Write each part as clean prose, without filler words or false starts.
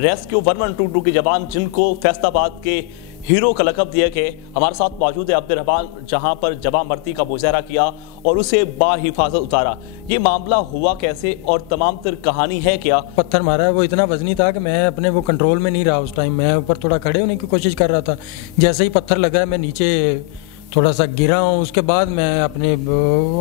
Rescue 1122 के जवान जिनको फैसलाबाद के हीरो का लक़ब दिया गया। हमारे साथ मौजूद है अब्दुर्रहमान, जहां पर जवां मर्दी का मुजाहरा किया और उसे बाहिफाजत उतारा। ये मामला हुआ कैसे और तमाम तर कहानी है क्या? पत्थर मारा है, वो इतना वजनी था कि मैं अपने वो कंट्रोल में नहीं रहा उस टाइम। मैं ऊपर थोड़ा खड़े होने की कोशिश कर रहा था, जैसे ही पत्थर लगा मैं नीचे थोड़ा सा गिरा हूँ। उसके बाद मैं अपने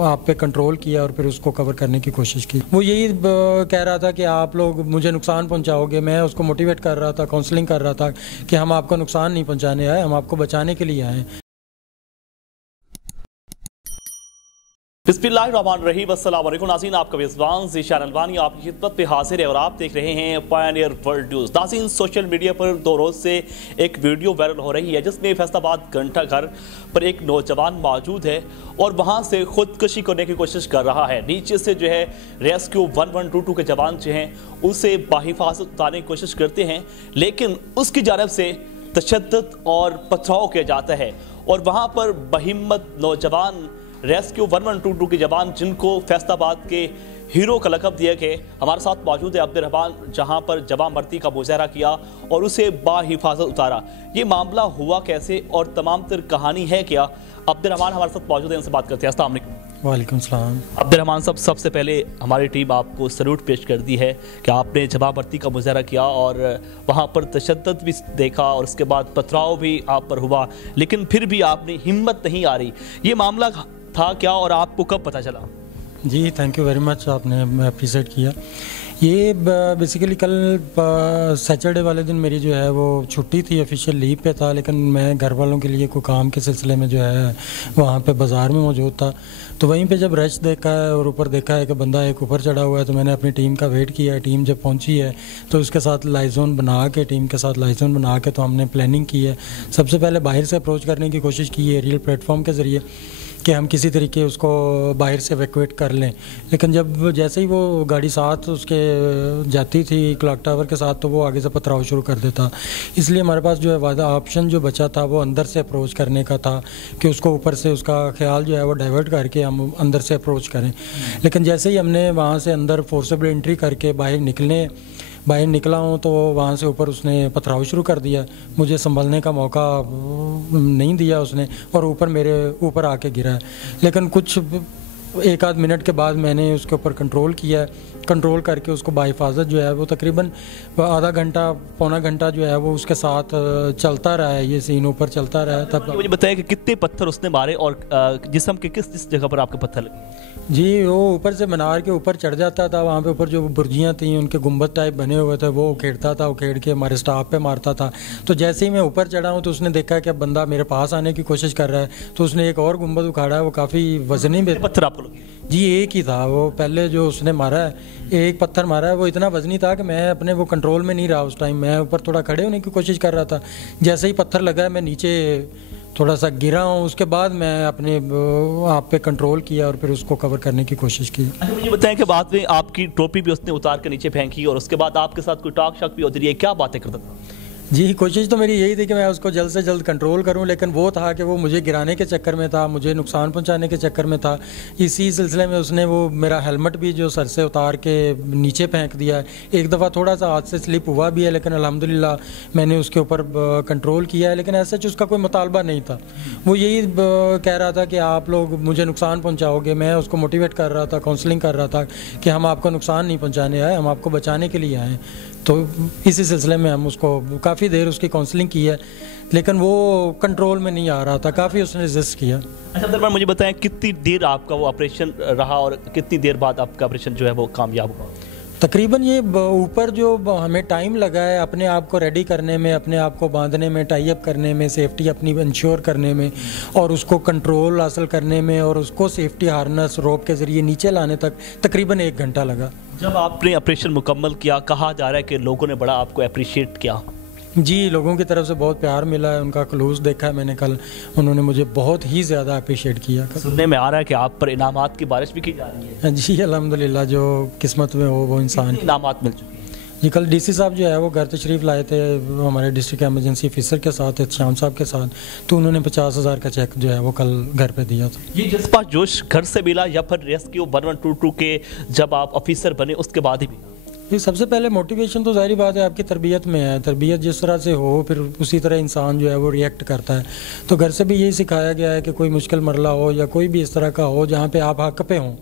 आप पे कंट्रोल किया और फिर उसको कवर करने की कोशिश की। वो यही कह रहा था कि आप लोग मुझे नुकसान पहुँचाओगे। मैं उसको मोटिवेट कर रहा था, काउंसलिंग कर रहा था कि हम आपको नुकसान नहीं पहुँचाने आए, हम आपको बचाने के लिए आए। बिस्मिल्लाहिर्रहमानिर्रहीम। अस्सलाम वालेकुम नाज़रीन, आपका मेज़बान ज़ीशान अलवानी आपकी खिदमत पे हाजिर है और आप देख रहे हैं पायनियर वर्ल्ड न्यूज़। नाज़रीन, सोशल मीडिया पर 2 रोज़ से एक वीडियो वायरल हो रही है जिसमें फैसलाबाद घंटा घर पर एक नौजवान मौजूद है और वहाँ से खुदकशी करने की कोशिश कर रहा है। नीचे से जो है रेस्क्यू 1122 के जवान जो हैं उसे बाहिफाजत उतारने की कोशिश करते हैं, लेकिन उसकी जानिब से तशद्दुद और पथराव किया जाता है और वहाँ पर बहिम्मत नौजवान रेस्क्यू 1122 के जवान जिनको फैसलाबाद के हीरो का लक़ब दिया गया। हमारे साथ मौजूद है अब्दुर्रहमान, जहां पर जवां मर्दी का मुजाहरा किया और उसे बाहिफाजत उतारा। ये मामला हुआ कैसे और तमाम तर कहानी है क्या? अब्दुर्रहमान हमारे साथ मौजूद है, उनसे बात करते हैं। अस्सलाम वालेकुम। वालेकुम सलाम। अब्दुर्रहमान साहब, सबसे पहले हमारी टीम आपको सल्यूट पेश करती है कि आपने जवां मर्दी का मुजाहरा किया और वहाँ पर तशद्दुद भी देखा और उसके बाद पथराव भी आप पर हुआ, लेकिन फिर भी आपने हिम्मत नहीं आ रही। ये मामला था क्या और आपको कब पता चला? जी थैंक यू वेरी मच, आपने अप्रिशिएट किया। ये बेसिकली कल सैटरडे वाले दिन मेरी जो है वो छुट्टी थी, ऑफिशियल लीव पे था, लेकिन मैं घर वालों के लिए कोई काम के सिलसिले में जो है वहाँ पे बाज़ार में मौजूद था। तो वहीं पे जब रश देखा है और ऊपर देखा है कि बंदा एक ऊपर चढ़ा हुआ है, तो मैंने अपनी टीम का वेट किया है। टीम जब पहुँची है तो उसके साथ लाइजोन बना के टीम के साथ लाइजोन बना के तो हमने प्लानिंग की है। सबसे पहले बाहर से अप्रोच करने की कोशिश की है, रियल प्लेटफॉर्म के ज़रिए, कि हम किसी तरीके उसको बाहर से इवैक्यूएट कर लें। लेकिन जब जैसे ही वो गाड़ी साथ उसके जाती थी क्लॉक टावर के साथ, तो वो आगे से पथराव शुरू कर देता। इसलिए हमारे पास जो है वादा ऑप्शन जो बचा था वो अंदर से अप्रोच करने का था कि उसको ऊपर से उसका ख्याल जो है वो डाइवर्ट करके हम अंदर से अप्रोच करें। लेकिन जैसे ही हमने वहाँ से अंदर फोर्सेबल एंट्री करके बाहर निकला हूँ तो वहाँ से ऊपर उसने पथराव शुरू कर दिया। मुझे संभलने का मौका नहीं दिया उसने और मेरे ऊपर आके गिरा है। लेकिन कुछ 1 आध मिनट के बाद मैंने उसके ऊपर कंट्रोल किया है। कंट्रोल करके उसको बाहिफाजत जो है वो तकरीबन आधा घंटा पौना घंटा जो है वो उसके साथ चलता रहा है। ये सीन ऊपर चलता रहा है। तब मुझे बताया कि कितने पत्थर उसने मारे और जिस्म के किस जगह पर आपके पत्थर लगे? जी, वो ऊपर से मीनार के ऊपर चढ़ जाता था। वहाँ पे ऊपर जो बुर्जियाँ थी उनके गुंबद टाइप बने हुए थे, वो उखेड़ता था, उखेड़ के हमारे स्टाफ पे मारता था। तो जैसे ही मैं ऊपर चढ़ा हूँ तो उसने देखा कि अब बंदा मेरे पास आने की कोशिश कर रहा है, तो उसने एक और गुंबद उखाड़ा है। वो काफ़ी वजनी पत्थर आपको लगे? जी एक ही था। वो पहले जो उसने मारा है, एक पत्थर मारा है, वो इतना वजनी था कि मैं अपने वो कंट्रोल में नहीं रहा उस टाइम। मैं ऊपर थोड़ा खड़े होने की कोशिश कर रहा था, जैसे ही पत्थर लगा मैं नीचे थोड़ा सा गिरा हूँ। उसके बाद मैं अपने आप पे कंट्रोल किया और फिर उसको कवर करने की कोशिश की। अच्छा, मुझे बताएं कि बाद में आपकी टोपी भी उसने उतार के नीचे फेंकी और उसके बाद आपके साथ कोई टॉक शॉक भी होती रही है, क्या बातें करता था? जी, कोशिश तो मेरी यही थी कि मैं उसको जल्द से जल्द कंट्रोल करूं, लेकिन वो था कि वो मुझे गिराने के चक्कर में था, मुझे नुकसान पहुंचाने के चक्कर में था। इसी सिलसिले में उसने वो मेरा हेलमेट भी जो सर से उतार के नीचे फेंक दिया है। एक दफ़ा थोड़ा सा हाथ से स्लिप हुआ भी है, लेकिन अल्हम्दुलिल्लाह मैंने उसके ऊपर कंट्रोल किया है। लेकिन ऐसा उसका कोई मुतालबा नहीं था। वो यही कह रहा था कि आप लोग मुझे नुकसान पहुँचाओगे। मैं उसको मोटिवेट कर रहा था, काउंसलिंग कर रहा था कि हम आपको नुकसान नहीं पहुँचाने आए, हम आपको बचाने के लिए आए। तो इसी सिलसिले में हम उसको काफ़ी देर उसकी काउंसलिंग की है, लेकिन वो कंट्रोल में नहीं आ रहा था, काफ़ी उसने रेजिस्ट किया। अच्छा दरबार, मुझे बताएं कितनी देर आपका वो ऑपरेशन रहा और कितनी देर बाद आपका ऑपरेशन जो है वो कामयाब हुआ? तकरीबन ये ऊपर जो हमें टाइम लगा है अपने आप को रेडी करने में, अपने आप को बांधने में, टाई अप करने में, सेफ्टी अपनी इंश्योर करने में और उसको कंट्रोल हासिल करने में और उसको सेफ्टी हार्नेस रोप के ज़रिए नीचे लाने तक तकरीबन 1 घंटा लगा। जब आपने ऑपरेशन मुकम्मल किया, कहा जा रहा है कि लोगों ने बड़ा आपको अप्रिशिएट किया? जी, लोगों की तरफ से बहुत प्यार मिला है, उनका खलूस देखा है मैंने कल, उन्होंने मुझे बहुत ही ज़्यादा अप्रिशिएट किया। सुनने में आ रहा है कि आप पर इनामात की बारिश भी की जा रही है? जी अल्हम्दुलिल्लाह, जो किस्मत में हो वो इंसान। इनामात मिल चुके हैं? जी, कल डीसी साहब जो है वो घर तशरीफ़ लाए थे हमारे डिस्ट्रिक्ट एमरजेंसी ऑफिसर के साथ, श्याम साहब के साथ, तो उन्होंने 50,000 का चेक जो है वो कल घर पे दिया था। ये जज्बा जोश घर से मिला या फिर रेस्क्यू 1122 के जब आप ऑफिसर बने उसके बाद ही मिला? یہ سب سے پہلے موٹیویشن تو ظاہری بات ہے آپ کی تربیت میں ہے. تربیت جس طرح سے ہو پھر اسی طرح انسان جو ہے وہ ریئیکٹ کرتا ہے. تو گھر سے بھی یہی سکھایا گیا ہے کہ کوئی مشکل مرحلہ ہو یا کوئی بھی اس طرح کا ہو جہاں پہ آپ حق پہ ہوں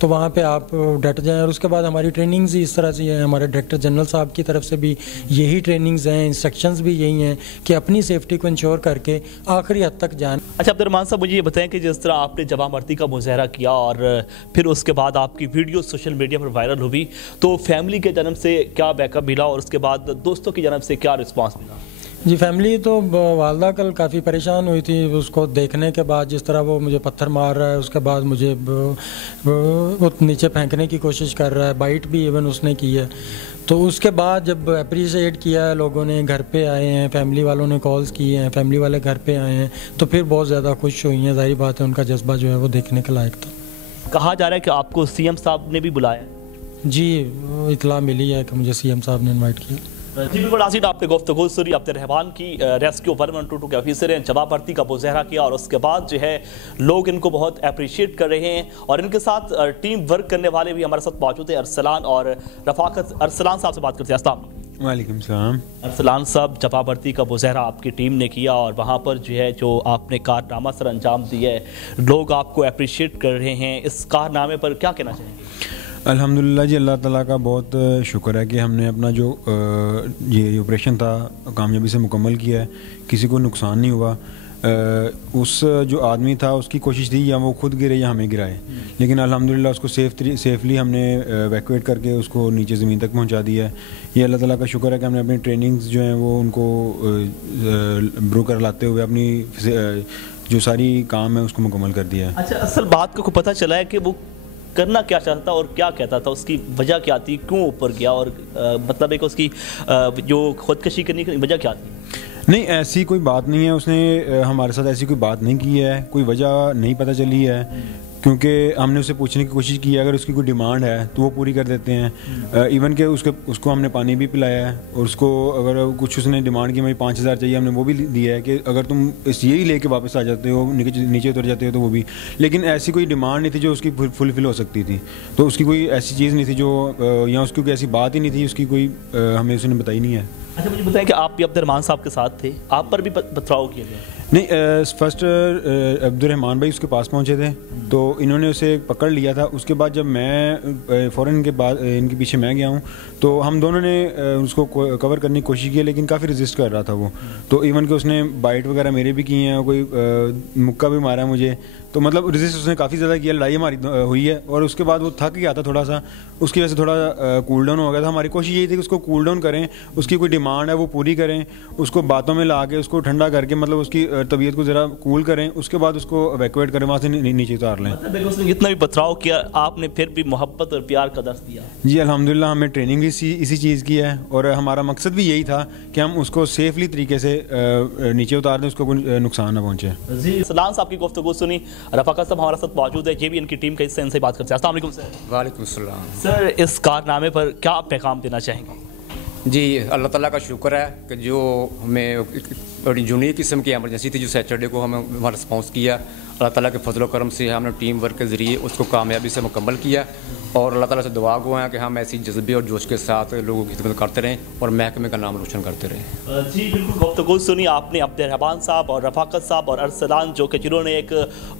تو وہاں پہ آپ ڈٹ جائیں. اور اس کے بعد ہماری ٹریننگز ہی اس طرح سے ہیں, ہمارے ڈائریکٹر جنرل صاحب کی طرف سے بھی یہی ٹریننگز ہیں, انسٹرکشنز بھی یہی ہیں کہ اپنی سیفٹی کو انشور کر کے آخری حد تک جائیں. اچھا عبد الرحمان صاحب, مجھے یہ بتائیں کہ جس طرح آپ نے جمع مرتی کا مظاہرہ کیا اور پھر اس کے بعد آپ کی ویڈیو سوشل میڈیا پر وائرل ہوئی, تو فیملی کے جانب سے کیا بیک اپ ملا اور اس کے بعد دوستوں کی جانب سے کیا رسپانس ملا؟ جی فیملی تو والدہ کل کافی پریشان ہوئی تھی اس کو دیکھنے کے بعد, جس طرح وہ مجھے پتھر مار رہا ہے, اس کے بعد مجھے وہ نیچے پھینکنے کی کوشش کر رہا ہے, بائٹ بھی ایون اس نے کی ہے. تو اس کے بعد جب اپریشیٹ کیا ہے لوگوں نے, گھر پہ آئے ہیں, فیملی والوں نے کالز کی ہیں, فیملی والے گھر پہ آئے ہیں, تو پھر بہت زیادہ خوش ہوئی ہیں. ظاہری بات ہے ان کا جذبہ جو ہے وہ دیکھنے کے لائق تھا. کہا جا رہا ہے کہ آپ کو سی ایم صاحب نے بھی بلایا؟ جی اطلاع ملی ہے کہ مجھے سی ایم صاحب نے انوائٹ کیا. جی بالکل ناظرین, آپ نے گفتگو سنی عبد الرحمان کی. ریسکیو 1122 کے آفیسر ہیں, جمع بھرتی کا مظاہرہ کیا اور اس کے بعد جو ہے لوگ ان کو بہت اپریشیٹ کر رہے ہیں اور ان کے ساتھ ٹیم ورک کرنے والے بھی ہمارے ساتھ موجود ہیں, ارسلان اور رفاقت. ارسلان صاحب سے بات کرتے ہیں. السلام علیکم. وعلیکم السلام. ارسلان صاحب, جمع بھرتی کا مظاہرہ آپ کی ٹیم نے کیا اور وہاں پر جو ہے جو آپ نے کارنامہ سر انجام دیا ہے, لوگ آپ کو اپریشیٹ کر رہے ہیں, اس کارنامے پر کیا کہنا چاہیں گے؟ الحمدللہ جی, اللہ تعالیٰ کا بہت شکر ہے کہ ہم نے اپنا جو یہ آپریشن تھا کامیابی سے مکمل کیا ہے, کسی کو نقصان نہیں ہوا. اس جو آدمی تھا اس کی کوشش تھی یا وہ خود گرے یا ہمیں گرائے, لیکن الحمدللہ اس کو سیفلی ہم نے ایویکویٹ کر کے اس کو نیچے زمین تک پہنچا دیا ہے. یہ اللہ تعالیٰ کا شکر ہے کہ ہم نے اپنی ٹریننگز جو ہیں وہ ان کو برو کر لاتے ہوئے اپنی جو ساری کام ہے اس کو مکمل کر دیا ہے. اچھا, اصل بات کو پتہ چلا ہے کہ وہ کرنا کیا چاہتا اور کیا کہتا تھا, اس کی وجہ کیا تھی, کیوں اوپر گیا, اور مطلب ہے کہ اس کی جو خودکشی کرنے کی وجہ کیا تھی؟ نہیں, ایسی کوئی بات نہیں ہے, اس نے ہمارے ساتھ ایسی کوئی بات نہیں کی ہے, کوئی وجہ نہیں پتہ چلی ہے, کیونکہ ہم نے اسے پوچھنے کی کوشش کی ہے. اگر اس کی کوئی ڈیمانڈ ہے تو وہ پوری کر دیتے ہیں. ایون کہ اس کو ہم نے پانی بھی پلایا ہے, اور اس کو اگر کچھ اس نے ڈیمانڈ کی مجھے 5000 چاہیے, ہم نے وہ بھی دیا ہے کہ اگر تم یہی لے کے واپس آ جاتے ہو, نیچے اتر جاتے ہو تو وہ بھی. لیکن ایسی کوئی ڈیمانڈ نہیں تھی جو اس کی فلفل ہو سکتی تھی. تو اس کی کوئی ایسی چیز نہیں تھی جو, یا اس کی کوئی ایسی بات ہی نہیں تھی, اس کی کوئی ہمیں اس نے بتائی نہیں ہے. اچھا, مجھے بتائیں کہ آپ بھی عبد الرحمان صاحب کے ساتھ تھے, آپ پر بھی پتھراؤ کیا گیا؟ نہیں, فرسٹ عبد الرحمان بھائی اس کے پاس پہنچے تھے تو انہوں نے اسے پکڑ لیا تھا. اس کے بعد جب میں فوراً ان کے پیچھے میں گیا ہوں تو ہم دونوں نے اس کو کور کرنے کی کوشش کی, لیکن کافی ریزسٹ کر رہا تھا وہ. تو ایون کہ اس نے بائٹ وغیرہ میرے بھی کی ہیں, کوئی مکہ بھی مارا مجھے. تو مطلب ریزسٹ اس نے کافی زیادہ کیا, لڑائی ہماری ہوئی ہے. اور اس کے بعد وہ تھک گیا تھا تھوڑا سا, اس کی وجہ سے تھوڑا کول ڈاؤن ہو گیا تھا. ہماری کوشش یہی تھی کہ اس کو کول ڈاؤن کریں, اس کی کوئی ڈیمانڈ ہے وہ پوری کریں, اس کو باتوں میں لا کے اس کو ٹھنڈا کر کے مطلب اس کی طبیعت کو ذرا کول کریں, اس کے بعد اس کو ایویکویٹ کریں, وہاں سے نیچے اتار لیں. اس نے جتنا بھی پتھراؤ کیا آپ نے پھر بھی محبت اور پیار کا درس دیا. جی الحمدللہ, ہمیں ٹریننگ بھی اسی چیز کی ہے, اور ہمارا مقصد بھی یہی تھا کہ ہم اس کو سیفلی طریقے سے نیچے اتار دیں, اس کو کوئی نقصان نہ پہنچے. جی, سلام صاحب کی گفتگو سنی. رفاقت صاحب ہمارے ساتھ موجود ہے, یہ بھی ان کی ٹیم کا حصہ, ان سے بات کرتے ہیں. السلام علیکم سر. وعلیکم السلام. سر, اس کارنامے پر کیا پیغام دینا چاہیں گے؟ جی, اللہ تعالیٰ کا شکر ہے کہ جو ہمیں بڑی یونیک قسم کی ایمرجنسی تھی جو سیٹرڈے کو ہمیں وہاں رسپانس کیا, اللہ تعالیٰ کے فضل و کرم سے ہم نے ٹیم ورک کے ذریعے اس کو کامیابی سے مکمل کیا. اور اللہ تعالیٰ سے دعا گو ہیں کہ ہم ایسی جذبے اور جوش کے ساتھ لوگوں کی خدمت کرتے رہیں اور محکمے کا نام روشن کرتے رہیں. جی بالکل, گفتگو سنی آپ نے عبد الرحمان صاحب اور رفاقت صاحب اور ارسلان, جو کہ جنہوں نے ایک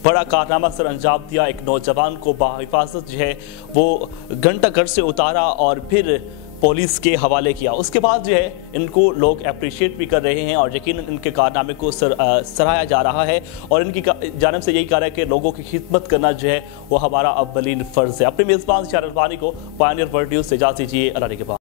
بڑا کارنامہ سر انجام دیا, ایک نوجوان کو بحفاظت جو ہے وہ گھنٹہ گھر سے اتارا اور پھر پولیس کے حوالے کیا. اس کے بعد جو ہے ان کو لوگ اپریشیٹ بھی کر رہے ہیں اور یقیناً ان کے کارنامے کو سراہا جا رہا ہے, اور ان کی جانب سے یہی کہا ہے کہ لوگوں کی خدمت کرنا جو ہے وہ ہمارا اولین فرض ہے. اپنے میزبان اشارہ الوانی کو پائنیئر ورلڈ نیوز سے اجازت دیجیے. اللہ کے بعد.